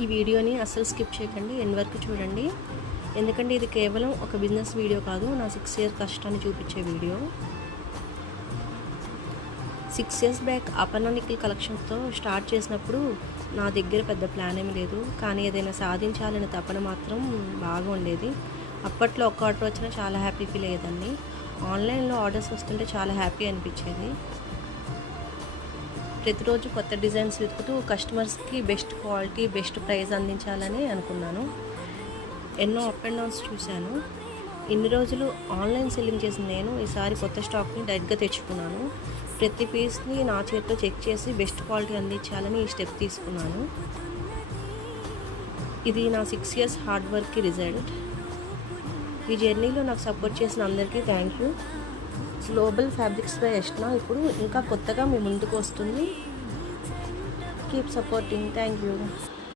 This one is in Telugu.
ఈ వీడియోని అస్సలు స్కిప్ చేయకండి, ఎండ్ వరకు చూడండి. ఎందుకంటే ఇది కేవలం ఒక బిజినెస్ వీడియో కాదు, నా 6 ఇయర్స్ కష్టాన్ని చూపించే వీడియో. 6 ఇయర్స్ బ్యాక్ అపర్ణ నిఖిల్ కలెక్షన్స్తో స్టార్ట్ చేసినప్పుడు నా దగ్గర పెద్ద ప్లాన్ ఏమి లేదు, కానీ ఏదైనా సాధించాలనే తపన మాత్రం బాగా ఉండేది. అప్పట్లో ఒక్క ఆర్డర్ వచ్చినా చాలా హ్యాపీ ఫీల్ అయ్యేదాన్ని. ఆన్లైన్లో ఆర్డర్స్ వస్తుంటే చాలా హ్యాపీ అనిపించేది. ప్రతిరోజు కొత్త డిజైన్స్ వెతుకుతూ కస్టమర్స్కి బెస్ట్ క్వాలిటీ, బెస్ట్ ప్రైస్ అందించాలని అనుకున్నాను. ఎన్నో అప్ అండ్ డౌన్స్ చూశాను. ఇన్ని రోజులు ఆన్లైన్ సెల్లింగ్ చేసిన నేను ఈసారి కొత్త స్టాక్ని డైరెక్ట్గా తెచ్చుకున్నాను. ప్రతి పీస్ని నా చేతిలో చెక్ చేసి బెస్ట్ క్వాలిటీ అందించాలని ఈ స్టెప్ తీసుకున్నాను. ఇది నా 6 ఇయర్స్ హార్డ్ వర్క్కి రిజల్ట్. ఈ జర్నీలో నాకు సపోర్ట్ చేసిన అందరికీ thank you. Global fabrics by Yashna ఇప్పుడు ఇంకా కొత్తగా మీ ముందుకు వస్తుంది. Keep supporting. Thank you.